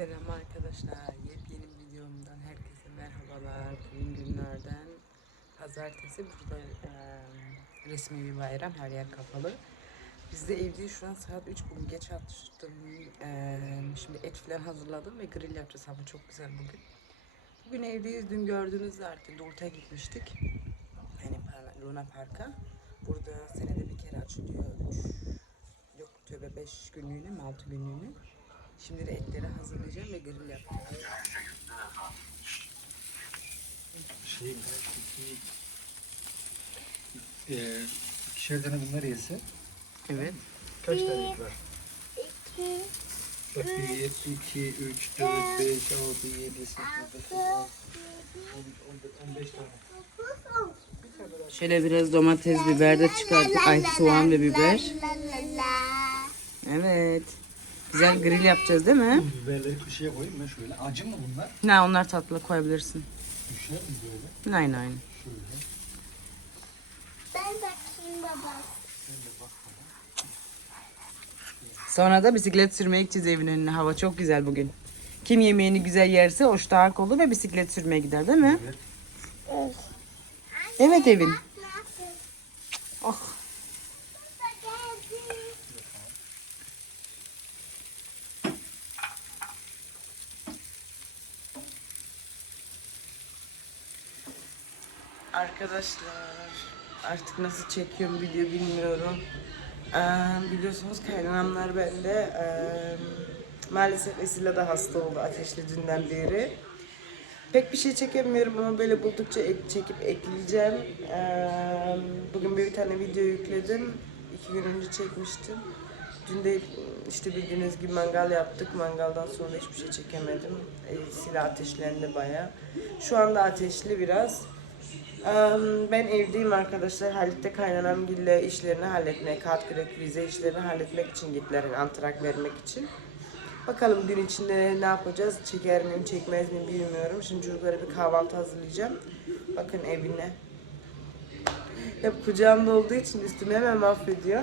Selam arkadaşlar. Yepyeni videomdan herkese merhabalar. Bugün günlerden pazartesi. Burada e, resmi bir bayram. Her yer kapalı. Biz de evdeyiz. Şu an saat 3. Bugün geç atıştım. E, şimdi et falan hazırladım ve grill yapacağız. Hava çok güzel bugün. Bugün evdeyiz. Dün gördüğünüz zaten Doğut'a gitmiştik. Yani Luna Park'a. Burada senede bir kere açılıyor. 3 yok tövbe 5 günlüğüne mi 6 günlüğüne. Şimdi de etleri hazırlayacağım ve grill yapacağım. Şey, iki, e, ikişer tane bunlar yese Evet. kaç tane et var? Bak 1, 2, 3, 4, 5, 6, 7, 8, 9, 10, 15 tane. Şöyle biraz domates, biber de çıkarttık. Ay soğan ve biber. Evet. Güzel grill yapacağız değil mi? Biberleri köşeye koyayım ben şöyle. Acı mı bunlar? Ne onlar tatlı koyabilirsin. Düşer mi böyle? Aynen aynen. Şöyle. Ben bakayım baba. Sonra da bisiklet sürmeye gideceğiz evin önüne. Hava çok güzel bugün. Kim yemeğini güzel yerse o ştahak olur ve bisiklet sürmeye gider değil mi? Evet. Evet Evin. Ne yapıyorsun? Oh. Arkadaşlar artık nasıl çekiyorum video bilmiyorum. Ee, biliyorsunuz kaynanamlar bende. Ee, maalesef Esila da hasta oldu ateşli dünden beri. Pek bir şey çekemiyorum ama böyle buldukça ek- çekip ekleyeceğim. Ee, bugün bir tane video yükledim. İki gün önce çekmiştim. Dün de işte bildiğiniz gibi mangal yaptık. Mangaldan sonra hiçbir şey çekemedim. Ee, silah ateşlendi bayağı. Şu anda ateşli biraz. Ben evdeyim arkadaşlar. Halit'te kaynanamgille işlerini halletmeye, kağıt kürek vize işlerini halletmek için gittiler. Yani antrak vermek için. Bakalım gün içinde ne yapacağız? Çeker miyim, çekmez miyim bilmiyorum. Şimdi çocuklara bir kahvaltı hazırlayacağım. Bakın evine. Hep kucağımda olduğu için üstümü hemen mahvediyor.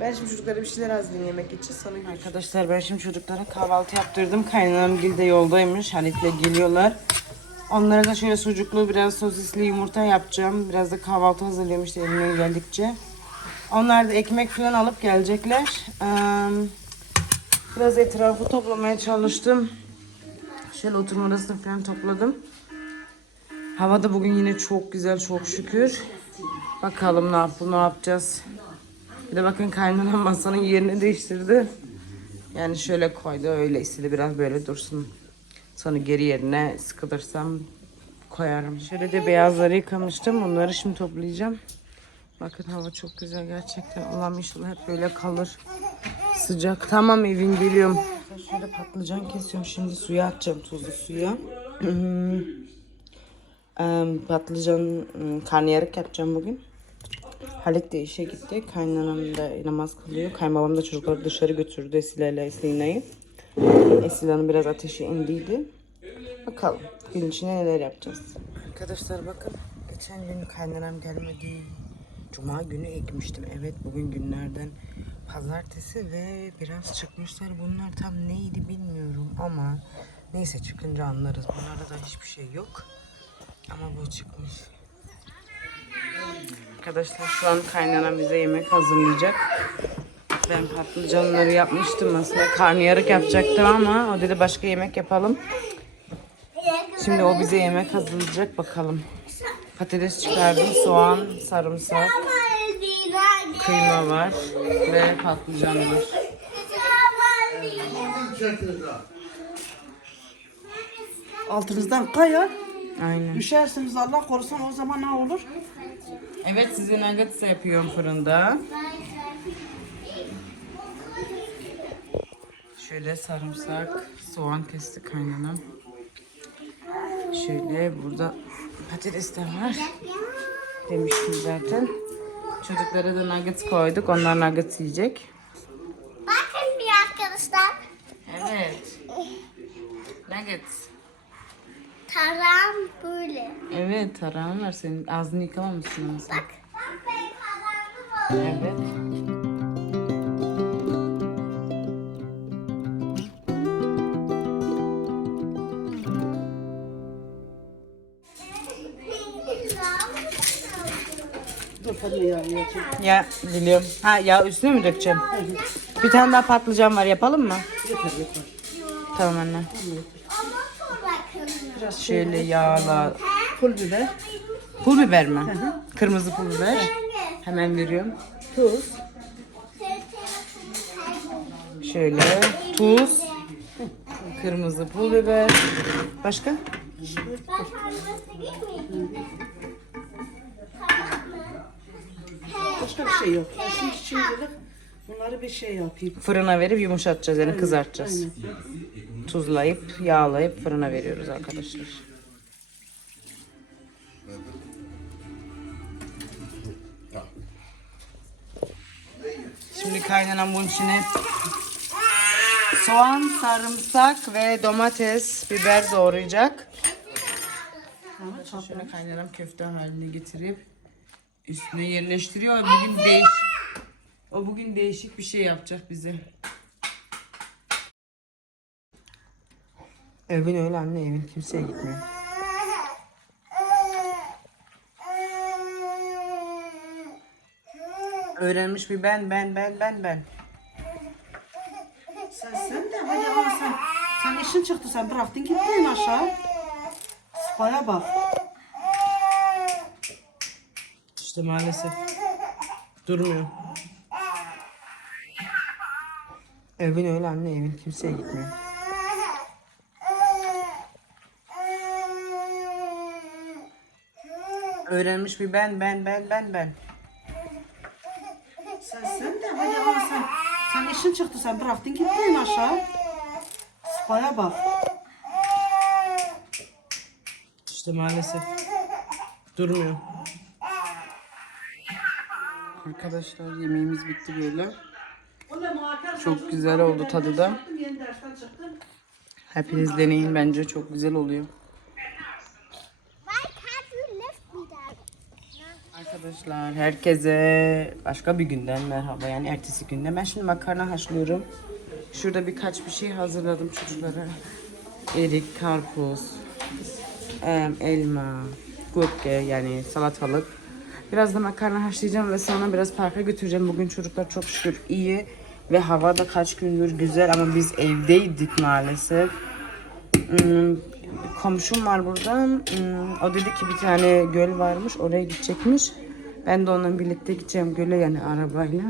Ben şimdi çocuklara bir şeyler hazırlayayım yemek için. Sonra Arkadaşlar ben şimdi çocuklara kahvaltı yaptırdım. Kaynanam de yoldaymış. Halit'le geliyorlar. Onlara da şöyle sucuklu biraz sosisli yumurta yapacağım. Biraz da kahvaltı hazırlayayım işte elimden geldikçe. Onlar da ekmek falan alıp gelecekler. Biraz etrafı toplamaya çalıştım. Şöyle oturma odasını falan topladım. Hava da bugün yine çok güzel çok şükür. Bakalım ne yapı ne yapacağız. Bir de bakın kaynanan masanın yerini değiştirdi. Yani şöyle koydu öyle istedi biraz böyle dursun. Sonra geri yerine sıkılırsam koyarım. Şöyle de beyazları yıkamıştım. Onları şimdi toplayacağım. Bakın hava çok güzel gerçekten. Allah'ım inşallah hep böyle kalır. Sıcak. Tamam evin geliyorum. Şöyle patlıcan kesiyorum. Şimdi suya atacağım tuzlu suya. Patlıcan hmm, karnıyarık yapacağım bugün. Halit de işe gitti. Kaynanam da namaz kılıyor. Kayınbabam da çocukları dışarı götürdü Esila ile Esina'yı. Esila'nın biraz ateşi indiydi. Bakalım gün içinde neler yapacağız. Arkadaşlar bakın geçen gün kaynanam gelmedi. Cuma günü ekmiştim. Evet bugün günlerden pazartesi ve biraz çıkmışlar. Bunlar tam neydi bilmiyorum ama neyse çıkınca anlarız. Bunlarda da hiçbir şey yok. Ama bu çıkmış. Arkadaşlar şu an kaynanam bize yemek hazırlayacak. Ben patlıcanları yapmıştım aslında. Karnıyarık yapacaktım ama o dedi başka yemek yapalım. Şimdi o bize yemek hazırlayacak bakalım. Patates çıkardım, soğan, sarımsak, kıyma var ve patlıcan var. Altınızdan kayar. Aynen. Düşersiniz Allah korusun o zaman ne olur? Evet size nuggets yapıyorum fırında. Şöyle sarımsak, soğan kesti kaynanam. Şöyle burada patates de var. Demiştim zaten. Çocuklara da nuggets koyduk. Onlar nuggets yiyecek. Bakın bir arkadaşlar. Evet. Nuggets. Taram böyle. Evet tarağın var senin. Ağzını yıkamamışsın ama sen. Bak benim taramım var. Evet. Hadi ya biliyorum. Ha ya üstüne mi dökeceğim? Bir tane daha patlıcan var yapalım mı? Yeter yeter. Tamam anne. Biraz Şöyle yağla. pul biber. Pul biber mi? Kırmızı pul biber. Hemen veriyorum. Tuz. Şöyle tuz. Kırmızı pul biber. Başka? Ben annesi değil miyim? Tamam mı? Başka bir şey yok. Şimdi şimdilik bunları bir şey yapayım. Fırına verip yumuşatacağız yani kızartacağız. Aynen. Tuzlayıp, yağlayıp fırına veriyoruz arkadaşlar. Şimdi kaynanan bunun içine soğan, sarımsak ve domates, biber doğrayacak. Şöyle kaynanan köfte haline getirip üstüne yerleştiriyor. Bugün değişik. O bugün değişik bir şey yapacak bize. Evin öyle anne evin kimseye gitmiyor. Öğrenmiş bir ben ben ben ben ben. Sen, sen de hadi ama sen. Sen işin çıktı sen bıraktın gittin aşağı. Baya bak. İşte maalesef durmuyor. Evin öyle anne evin kimseye gitmiyor. Öğrenmiş bir ben ben ben ben ben. Sen, sen de hadi ama sen. Sen işin çıktı sen bıraktın gittin aşağı. Baya bak. İşte maalesef durmuyor. Arkadaşlar yemeğimiz bitti böyle. Çok güzel oldu tadı da. Hepiniz deneyin bence çok güzel oluyor. Arkadaşlar herkese başka bir günden merhaba yani ertesi günde. Ben şimdi makarna haşlıyorum. Şurada birkaç bir şey hazırladım çocuklara. Erik, karpuz, elma, gurke yani salatalık. Biraz da makarna haşlayacağım ve sonra biraz parka götüreceğim. Bugün çocuklar çok şükür iyi ve hava da kaç gündür güzel ama biz evdeydik maalesef. Hmm, komşum var burada. Hmm, o dedi ki bir tane göl varmış. Oraya gidecekmiş. Ben de onunla birlikte gideceğim göle yani arabayla.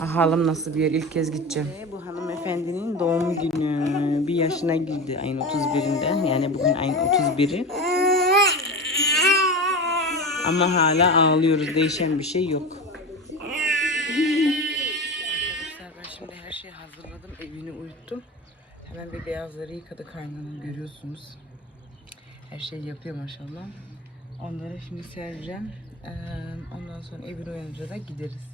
Bakalım nasıl bir yer. İlk kez gideceğim. Bu hanımefendinin doğum günü. Bir yaşına girdi ayın 31'inde. Yani bugün ayın 31'i. Ama hala ağlıyoruz. Değişen bir şey yok. Arkadaşlar ben şimdi her şeyi hazırladım. Evini uyuttum. Hemen bir beyazları yıkadı kaynanam görüyorsunuz. Her şeyi yapıyor maşallah. Onları şimdi sereceğim. Ondan sonra evin uyanınca da gideriz.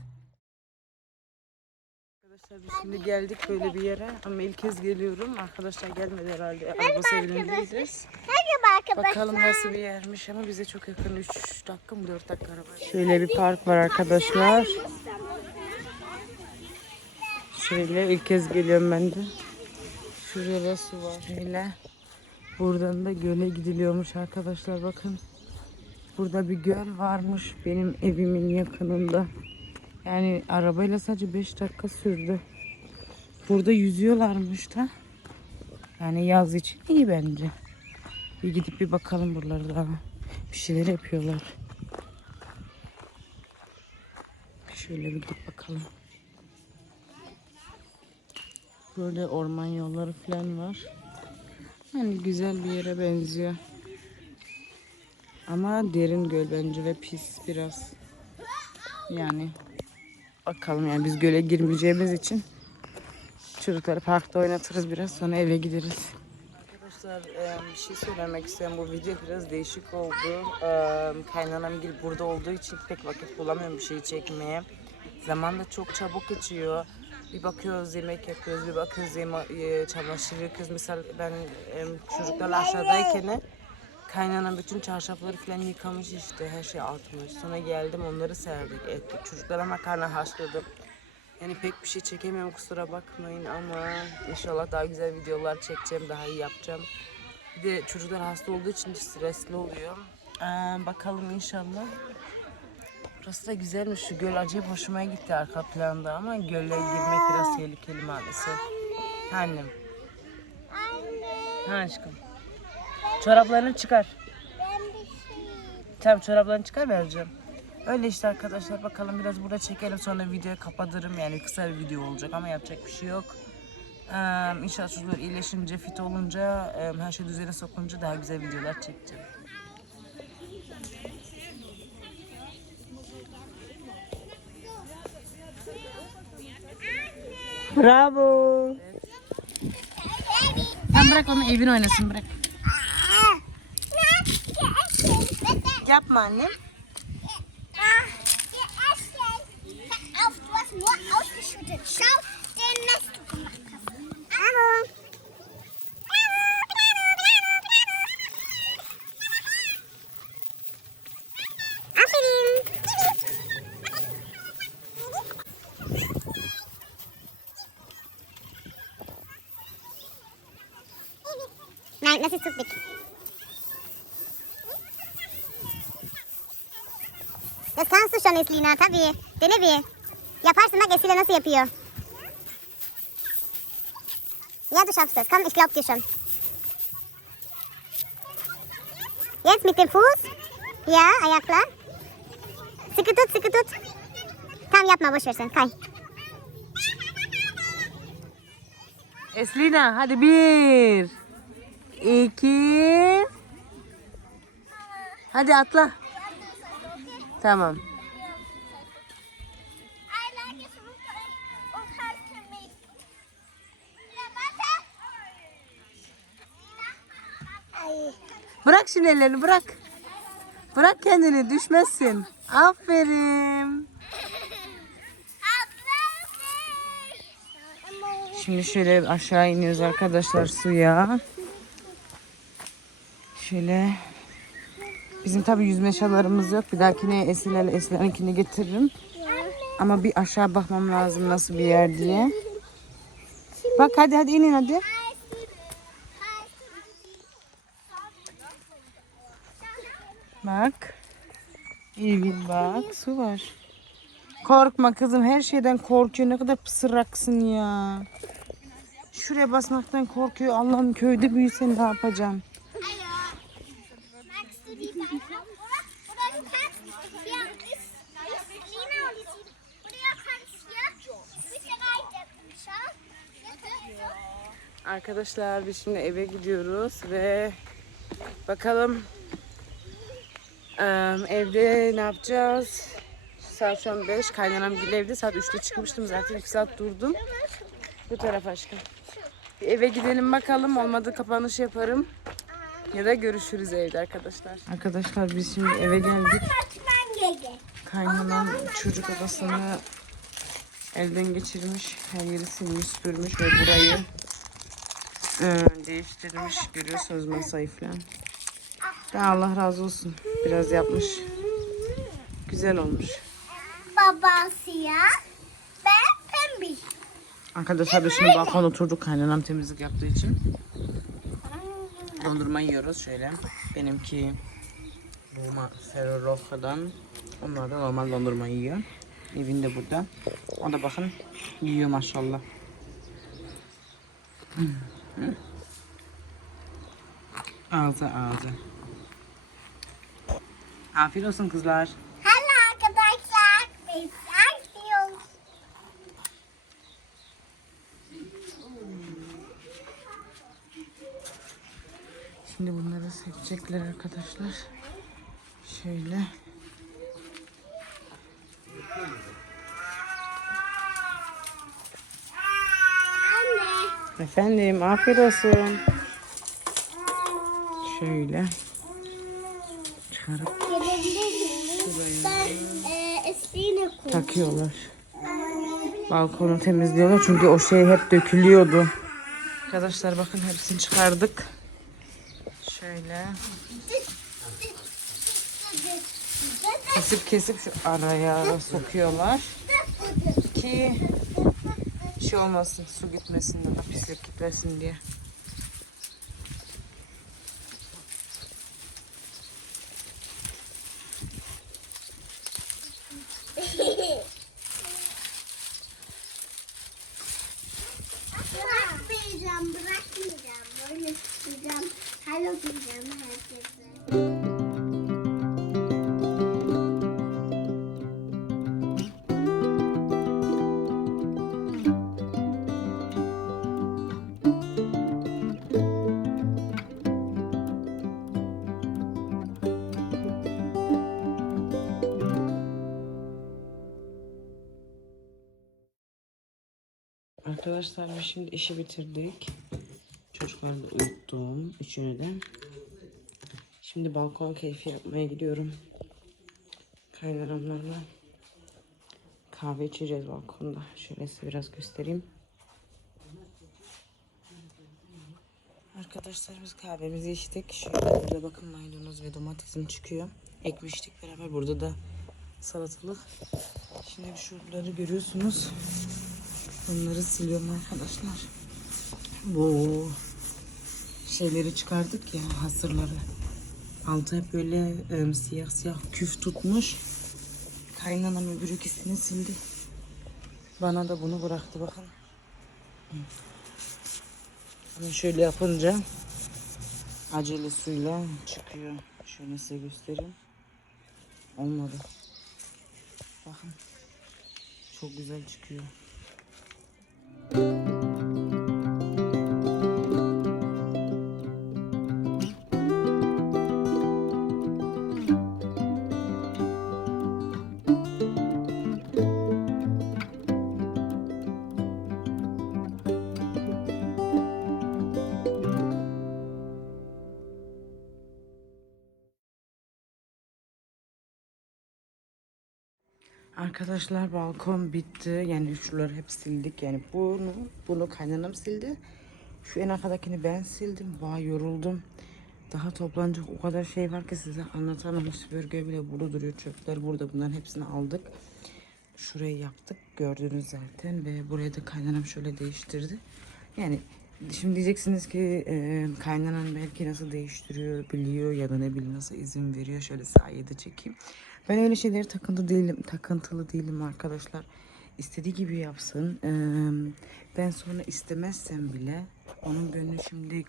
Arkadaşlar biz şimdi geldik böyle bir yere ama ilk kez geliyorum. Arkadaşlar gelmedi herhalde. Araba sevindeyiz. Merhaba arkadaşlar. Bakalım nasıl bir yermiş ama bize çok yakın 3 dakika mı 4 dakika araba. Şöyle bir park var arkadaşlar. Şöyle ilk kez geliyorum ben de. Şuraya da su var. Şöyle. Buradan da göle gidiliyormuş arkadaşlar bakın. Burada bir göl varmış benim evimin yakınında. Yani arabayla sadece 5 dakika sürdü. Burada yüzüyorlarmış da. Yani yaz için iyi bence. Bir gidip bir bakalım buralarda. Bir şeyler yapıyorlar. Şöyle bir gidip bakalım. Böyle orman yolları falan var. Yani güzel bir yere benziyor. Ama derin göl bence ve pis biraz. Yani bakalım yani biz göle girmeyeceğimiz için çocukları parkta oynatırız biraz sonra eve gideriz. Arkadaşlar bir şey söylemek istiyorum. Bu video biraz değişik oldu. Kaynanam gibi burada olduğu için pek vakit bulamıyorum bir şey çekmeye. Zaman da çok çabuk geçiyor. Bir bakıyoruz yemek yapıyoruz, bir bakıyoruz yema, e, çamaşır yıkıyoruz. Mesela ben çocuklar aşağıdayken kaynanam bütün çarşafları falan yıkamış işte her şey atmış. Sonra geldim onları serdik ettik. Çocuklara makarna haşladım. Yani pek bir şey çekemiyorum kusura bakmayın ama inşallah daha güzel videolar çekeceğim, daha iyi yapacağım. Bir de çocuklar hasta olduğu için stresli oluyor. Ee, bakalım inşallah. Burası da güzelmiş. Şu göl acayip hoşuma gitti arka planda ama göle girmek biraz tehlikeli maalesef. Annem. Ha aşkım. Çoraplarını çıkar. Ben bir şey. Tamam çoraplarını çıkar vereceğim. Öyle işte arkadaşlar bakalım biraz burada çekelim sonra videoyu kapatırım yani kısa bir video olacak ama yapacak bir şey yok. Ee, inşallah çocuklar iyileşince fit olunca e, her şey düzene sokunca daha güzel videolar çekeceğim. Bravo. Sen bırak onu evin oynasın bırak. Yapma annem. Auf, du hast nur ausgeschüttet. Schau, den Mist du gemacht hast. Nein, das ist zu dick. Schon, Eslina, tabii. Dene bir. Yaparsın bak Esile nasıl yapıyor. Ja, du schaffst das. Komm, ich glaub dir schon. Jetzt mit dem Fuß. Ja, ayakla. Sıkı tut, sıkı tut. Tamam yapma, boş ver sen. Kay. Eslina hadi bir. iki. Hadi atla. Tamam. Bırak şimdi ellerini bırak. Bırak kendini düşmezsin. Aferin. Şimdi şöyle aşağı iniyoruz arkadaşlar suya. Şöyle. Bizim tabi yüzme şalarımız yok. Bir dahakine Esiler'le Esiler'inkini getiririm. Ama bir aşağı bakmam lazım nasıl bir yer diye. Bak hadi hadi inin hadi. Bak. Evin bak su var. Korkma kızım her şeyden korkuyor. Ne kadar pısıraksın ya. Şuraya basmaktan korkuyor. Allah'ım köyde büyüsen ne yapacağım? Arkadaşlar biz şimdi eve gidiyoruz ve bakalım evde ne yapacağız? Saat şu an 5. Kaynanam gibi evde. Saat 3'te çıkmıştım zaten. 2 saat durdum. Bu taraf aşkım. Bir eve gidelim bakalım. Olmadı kapanış yaparım. Ya da görüşürüz evde arkadaşlar. Arkadaşlar biz şimdi eve geldik. Kaynanam çocuk odasını elden geçirmiş. Her yeri silmiş, süpürmüş ve burayı e, değiştirmiş. Görüyorsunuz masayı falan. Ya Allah razı olsun. Biraz yapmış. Güzel olmuş. Babası ya. Ben pembiş. Arkadaşlar da şimdi balkona oturduk kaynanam temizlik yaptığı için. Dondurma yiyoruz şöyle. Benimki Roma Ferro Rocha'dan. Onlar da normal dondurma yiyor. Evin de burada. O da bakın yiyor maşallah. Ağzı ağzı. Afiyet olsun kızlar. Hallo arkadaşlar. Biz açıyoruz. Şimdi bunları seçecekler arkadaşlar. Şöyle. Anne. Efendim afiyet olsun. Şöyle. Çıkarıp E, takıyorlar. Balkonu temizliyorlar çünkü o şey hep dökülüyordu. Arkadaşlar bakın hepsini çıkardık. Şöyle kesip kesip şu araya sokuyorlar ki şey olmasın su gitmesin da pislik gitmesin diye. Arkadaşlar biz şimdi işi bitirdik. Çocukları da uyuttum. Üçünü de. Şimdi balkon keyfi yapmaya gidiyorum. Kaynaramlarla. Kahve içeceğiz balkonda. Şöyle size biraz göstereyim. Arkadaşlar biz kahvemizi içtik. Şöyle burada bakın maydanoz ve domatesim çıkıyor. Ekmiştik beraber. Burada da salatalık. Şimdi şuraları görüyorsunuz. Onları siliyorum arkadaşlar. Bu şeyleri çıkardık ya hasırları. Altı hep böyle e, siyah siyah küf tutmuş. Kaynanam öbür ikisini sildi. Bana da bunu bıraktı bakın. Ama şöyle yapınca acele suyla çıkıyor. Şöyle size göstereyim. Olmadı. Bakın. Çok güzel çıkıyor. Música Arkadaşlar balkon bitti. Yani şuraları hep sildik. Yani bunu bunu kaynanam sildi. Şu en arkadakini ben sildim. Vay yoruldum. Daha toplanacak o kadar şey var ki size anlatamam. Süpürge bile burada duruyor. Çöpler burada. Bunların hepsini aldık. Şurayı yaptık. Gördünüz zaten. Ve burayı da kaynanam şöyle değiştirdi. Yani şimdi diyeceksiniz ki e, kaynanan belki nasıl değiştiriyor biliyor ya da ne bileyim nasıl izin veriyor. Şöyle sayede çekeyim. Ben öyle şeylere takıntı değilim, takıntılı değilim arkadaşlar. İstediği gibi yapsın. Ben sonra istemezsem bile onun gönlü şimdi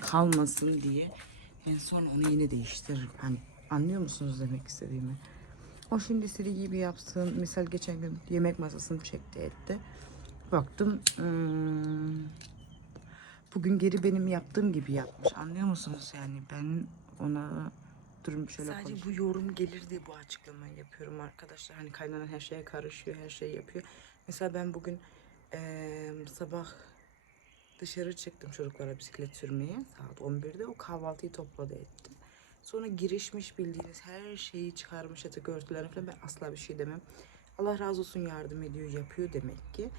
kalmasın diye ben sonra onu yine değiştiririm. Hani anlıyor musunuz demek istediğimi? O şimdi istediği gibi yapsın. Misal geçen gün yemek masasını çekti etti. Baktım ım, bugün geri benim yaptığım gibi yapmış. Anlıyor musunuz yani ben ona durum şöyle Sadece bu yorum gelir diye bu açıklamayı yapıyorum arkadaşlar. Hani kaynanan her şeye karışıyor, her şeyi yapıyor. Mesela ben bugün eee, sabah dışarı çıktım çocuklara bisiklet sürmeye saat 11'de. O kahvaltıyı topladı etti. Sonra girişmiş bildiğiniz her şeyi çıkarmış yatak örtülerini falan ben asla bir şey demem. Allah razı olsun yardım ediyor, yapıyor demek ki.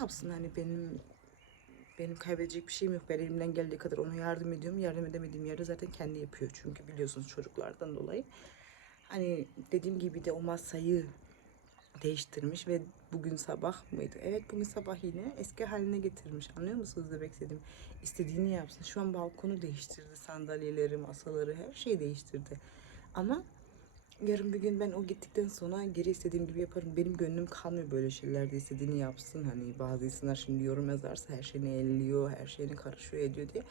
Yapsın hani benim benim kaybedecek bir şeyim yok. Ben elimden geldiği kadar ona yardım ediyorum. Yardım edemediğim yerde zaten kendi yapıyor. Çünkü biliyorsunuz çocuklardan dolayı. Hani dediğim gibi de o masayı değiştirmiş ve bugün sabah mıydı? Evet bugün sabah yine eski haline getirmiş. Anlıyor musunuz demek istediğim? İstediğini yapsın. Şu an balkonu değiştirdi. Sandalyeleri, masaları her şeyi değiştirdi. Ama yarın bir gün ben o gittikten sonra geri istediğim gibi yaparım. Benim gönlüm kalmıyor böyle şeylerde istediğini yapsın. Hani bazı insanlar şimdi yorum yazarsa her şeyini elliyor, her şeyini karışıyor ediyor diye.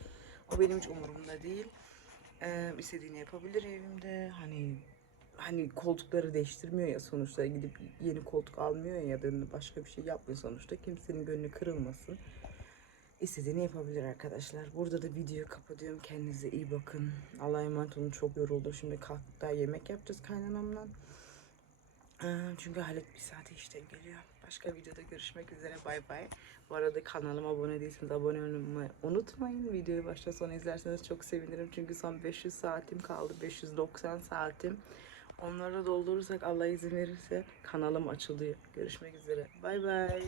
O benim hiç umurumda değil. Ee, istediğini yapabilir evimde. Hani hani koltukları değiştirmiyor ya sonuçta gidip yeni koltuk almıyor ya da başka bir şey yapmıyor sonuçta. Kimsenin gönlü kırılmasın. İstediğini yapabilir arkadaşlar. Burada da videoyu kapatıyorum. Kendinize iyi bakın. Allah'a emanet olun. Çok yoruldum. Şimdi kalkıp daha yemek yapacağız kaynanamla. Ee, Çünkü Halit bir saate işten geliyor. Başka videoda görüşmek üzere. Bay bay. Bu arada kanalıma abone değilseniz abone olmayı unutmayın. Videoyu başta sona izlerseniz çok sevinirim. Çünkü son 500 saatim kaldı. 590 saatim. Onları doldurursak Allah izin verirse kanalım açılıyor. Görüşmek üzere. Bay bay.